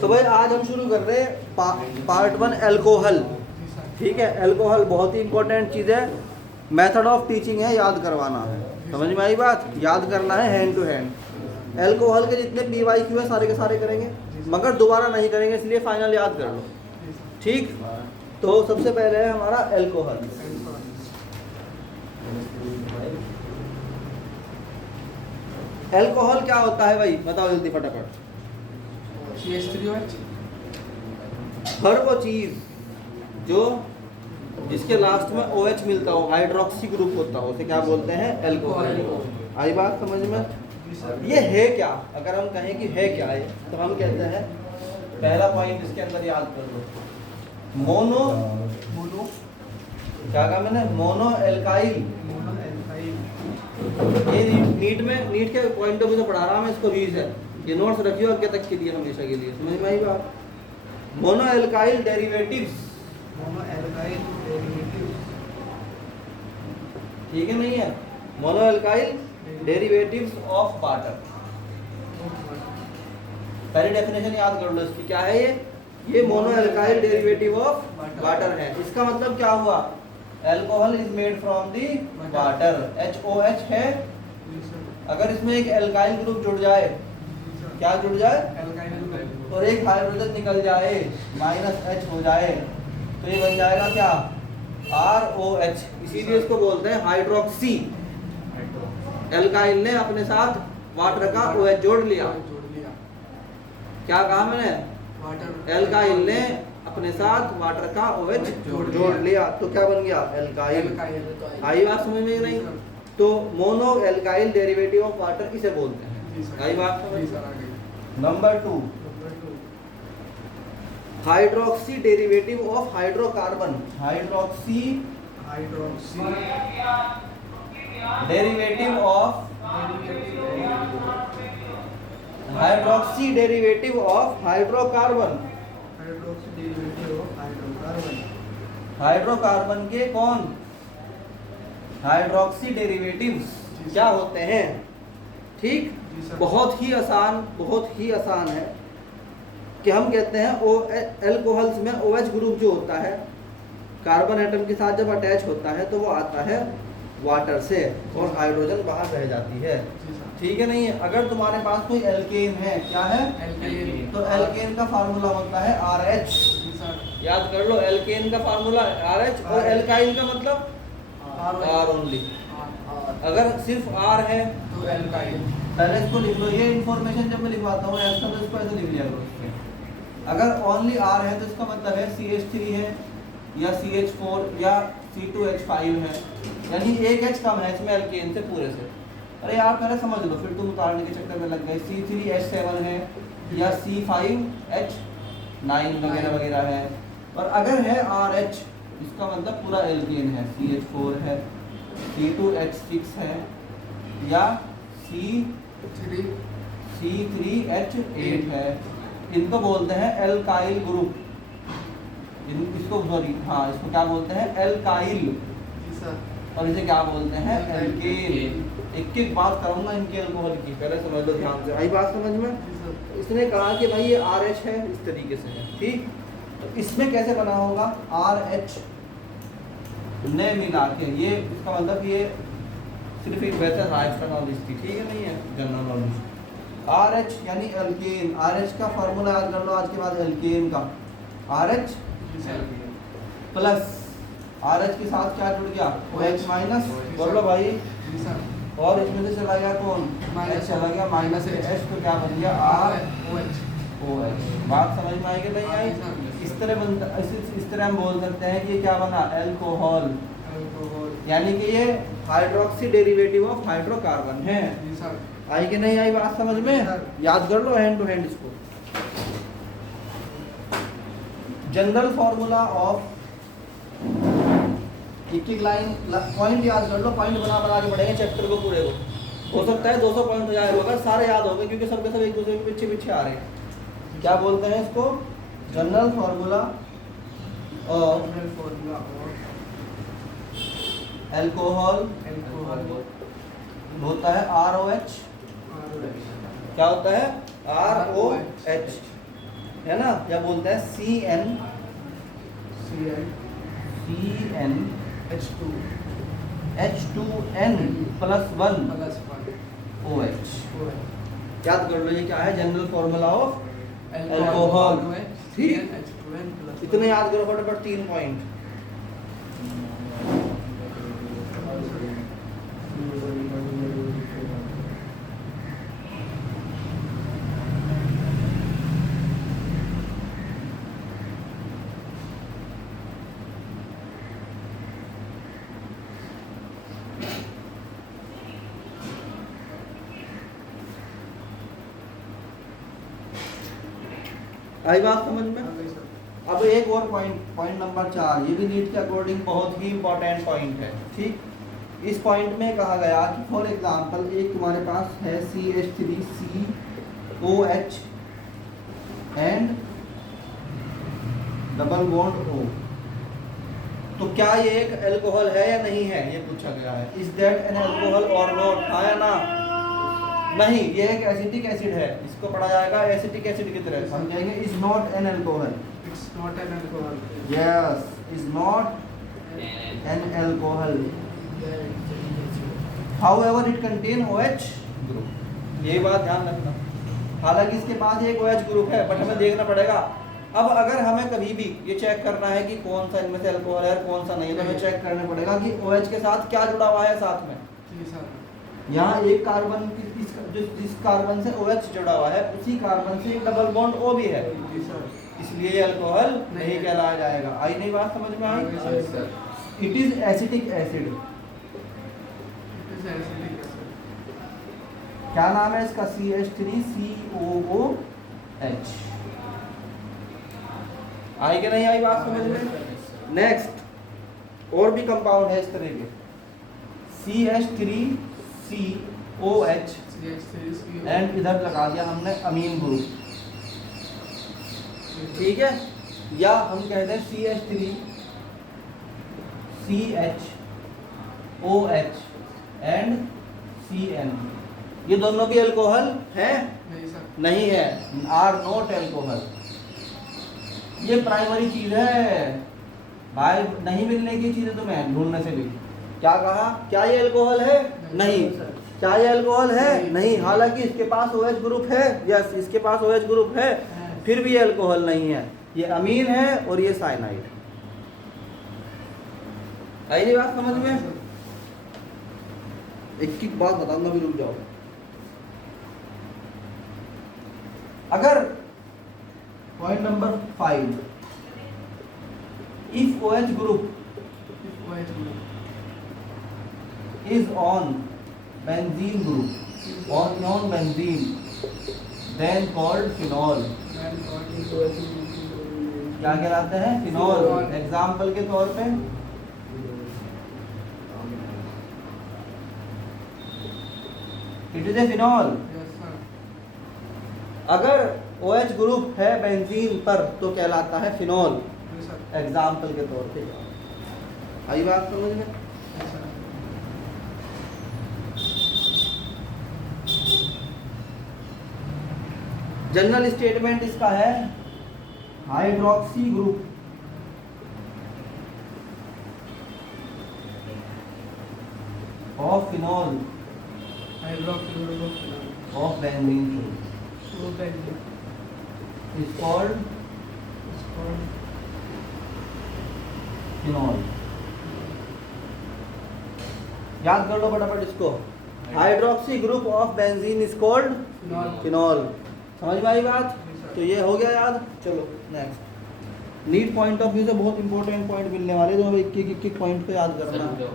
तो भाई आज हम शुरू कर रहे हैं पार्ट 1 अल्कोहल। ठीक है, अल्कोहल बहुत ही इंपॉर्टेंट चीज़ है, मेथड ऑफ टीचिंग है, याद करवाना है। समझ में आई बात? याद करना है हैंड टू हैंड। अल्कोहल के जितने PYQ है सारे के सारे करेंगे, मगर दोबारा नहीं करेंगे, इसलिए फाइनल याद कर लो। ठीक, तो सबसे पहले है हमारा अल्कोहल। अल्कोहल क्या होता है भाई, बताओ जल्दी फटाफट। हर वो चीज जो जिसके लास्ट में OH मिलता हो, हाइड्रोक्सी ग्रुप होता हो, उसे क्या बोलते हैं? अल्कोहल। आई बात समझ में? ये है क्या? अगर हम कहें कि है क्या है, तो हम कहते हैं पहला पॉइंट इसके अंदर याद कर लो, मोनो क्या कहा मैंने? Mono alkyl. ये नीट के पॉइंट ऑफ व्यू से पढ़ा रहा हूं मैं इसको, रीज है, ये नोट्स रखियो आगे तक के लिए, हमेशा के लिए। समझ में आई बात? मोनो एल्काइल डेरिवेटिव्स, ठीक है नहीं है? Mono alkyl derivatives of water. पहली डेफिनेशन याद कर लो इसकी, क्या है ये mono alkyl derivative of water है। इसका मतलब क्या हुआ? Alcohol is made from the water, HOH है। अगर इसमें एक एल्काइल ग्रुप जुड़ जाए, क्या जुड़ जाए? और एक हाइड्रोजन निकल जाए, -H हो जाए, तो ये बन जाएगा क्या? ROH। इसीलिए इसको बोलते हैं हाइड्रोक्सी। एल्काइल ने अपने साथ वाटर का OH जोड़ लिया। क्या कहा मैंने? एल्काइल ने अपने साथ वाटर का OH जोड़ लिया, तो क्या बन गया? एल्काइल। आई बात समझ में? नहीं तो mono alkyl derivative of water इसे बोलते हैं। आई बात समझ? Number 2, hydroxy derivative of hydrocarbon. Hydroxy derivative of hydroxy derivative of hydrocarbon. Hydrocarbon के कौन? हाइड्रोक्सी डेरिवेटिव्स क्या होते हैं? ठीक, बहुत ही आसान है कि हम कहते हैं अल्कोहल्स में OH ग्रुप जो होता है कार्बन एटम के साथ जब अटैच होता है तो वो आता है वाटर से और हाइड्रोजन बाहर रह जाती है। ठीक है नहीं है? अगर तुम्हारे पास कोई एल्केन है, क्या है? तो एल्केन का फार्मूला होता है RH। याद कर लो, एल्केन का फार्मूला RH और एल्काइल का मतलब R ओनली। अगर सिर्फ R है तो एल्काइल। पहले इसको लिख लो, ये इन्फॉर्मेशन जब मैं लिखवाता हूँ ऐसा, तो इसको ऐसे लिख लिया करो। अगर ओनली R है तो इसका मतलब है CH3 है या CH4 या C2H5 है, यानी एक H कम है इसमें एल्केन से पूरे से। अरे यार पहले समझ लो, फिर तुम उतारने के चक्कर में लग गए। C3H7 है या C5H9 वगैरह वगैरह है। और अगर है RH, इसका मतलब पूरा एल्केन है, CH4 है, C2H6 है या C3H8 है। इनको बोलते हैं एल्काइल ग्रुप। इसको सॉरी, हाँ, इसको क्या बोलते हैं? एल्काइल। और इसे क्या बोलते हैं? एल्केन। एक एक बात करूंगा इनके अल्कोहल की, पहले समझ लो ध्यान से। आई बात समझ में? इसने कहा कि भाई ये RH है, इस तरीके से है। ठीक, तो इसमें कैसे बना होगा? RH ने मिला के, ये इसका मतलब ये सिर्फ एक वैसे एक्स्ट्रा नॉलेज थी, ठीक है नहीं है? General knowledge. RH यानी एल्केन। RH का फार्मूला याद कर लो आज के बाद, एल्केन का RH प्लस RH के साथ क्या जुड़ गया? OH minus. बोलो भाई। और इसमें से चला गया कौन? H चला गया, -H, तो क्या बन गया? ROH। बात समझ में आई कि नहीं आई? इस तरह बनता, इस तरह हम बोल सकते हैं कि ये क्या बना? अल्कोहल। यानी कि ये हाइड्रोक्सी डेरिवेटिव ऑफ हाइड्रोकार्बन है। आई कि नहीं आई बात समझ में? याद कर लो हैंड टू हैंड इसको। जनरल फॉर्मूला ऑफ, एक लाइन पॉइंट याद कर लो, पॉइंट बना के पढ़ेंगे चैप्टर को पूरे को। हो सकता है 200 पॉइंट हो जाए, मगर सारे याद होंगे क्योंकि सब के सब एक दूसरे के पीछे पीछे आ रहे हैं। क्या बोलते हैं इसको? जनरल फॉर्मूला ऑफ अल्कोहल होता है ROH। क्या होता है? ROH। है ना, या बोलते हैं CN H2N +1 OH। याद कर लो ये क्या है, जनरल फॉर्मूला ऑफ अल्कोहल। ठीक, इतने याद करो फटाफट 3 पॉइंट। आई बात समझ में? अब एक और पॉइंट नंबर 4, ये भी नीट के अकॉर्डिंग बहुत ही इंपॉर्टेंट पॉइंट है। ठीक, इस पॉइंट में कहा गया कि फॉर एग्जांपल एक तुम्हारे पास है CH3COH and double bond O, तो क्या ये एक अल्कोहल है या नहीं है, ये पूछा गया है। इज दैट एन अल्कोहल और नॉट, हाँ या ना? नहीं, ये एक एसिटिक एसिड है, इसको पढ़ा जाएगा एसिटिक एसिड की तरह। हम कहेंगे is not an alcohol, It's not an alcohol. Yes, is not an alcohol, however it contain OH group. यही बात ध्यान रखना। हालांकि इसके पास एक OH ग्रुप है, बट हमें देखना पड़ेगा। अब अगर हमें कभी भी ये चेक करना है कि कौन सा इनमें से अल्कोहल है और कौन सा नहीं, तो हमें चेक करना पड़ेगा कि OH के साथ क्या जुड़ा हुआ है साथ में। यहाँ एक कार्बन जिस कार्बन से OH जुड़ा हुआ है उसी कार्बन से एक डबल बॉन्ड O भी है, इसलिए ये अल्कोहल नहीं कहलाया जाएगा। आई नहीं बात समझ में आई? It is acetic acid. क्या नाम है इसका? CH3COOH। आई कि नहीं आई बात समझ में? नेक्स्ट और भी कंपाउंड है इस तरह के, CH3COH एंड इधर लगा दिया हमने अमीन ग्रुप। ठीक है, या हम कहते हैं CH3CHOH एंड CN, ये दोनों भी अल्कोहल है? नहीं है, आर नॉट अल्कोहल। ये प्राइमरी चीज है भाई, नहीं मिलने की चीज है तुम्हें ढूंढने से भी। क्या कहा? क्या ये अल्कोहल है? नहीं। क्या ये अल्कोहल है? नहीं। हालांकि इसके पास OH ग्रुप है, यस इसके पास OH ग्रुप है, फिर भी ये अल्कोहल नहीं है। ये अमीन है और ये साइनाइड। आई नहीं बात समझ में? एक एक बात बताऊंगा, भी रुक जाओ। अगर point number 5, if OH group is on benzene group or on benzene then called phenol, क्या कहलाते हैं? फिनॉल। एग्जाम्पल के तौर पे इट इज ए फिनॉल। अगर OH ग्रुप है बेंजीन पर तो कहलाता है फिनॉल, एग्जाम्पल के तौर पे। आई बात समझ में? जनरल स्टेटमेंट इसका है hydroxy group of phenol of benzene is called phenol. याद कर लो फटाफट इसको, hydroxy group of benzene is called phenol. समझ में आई बात? तो ये हो गया याद। चलो next, NEET point of view से बहुत इंपॉर्टेंट पॉइंट मिलने वाले, तो हमें एक पॉइंट को याद करना है।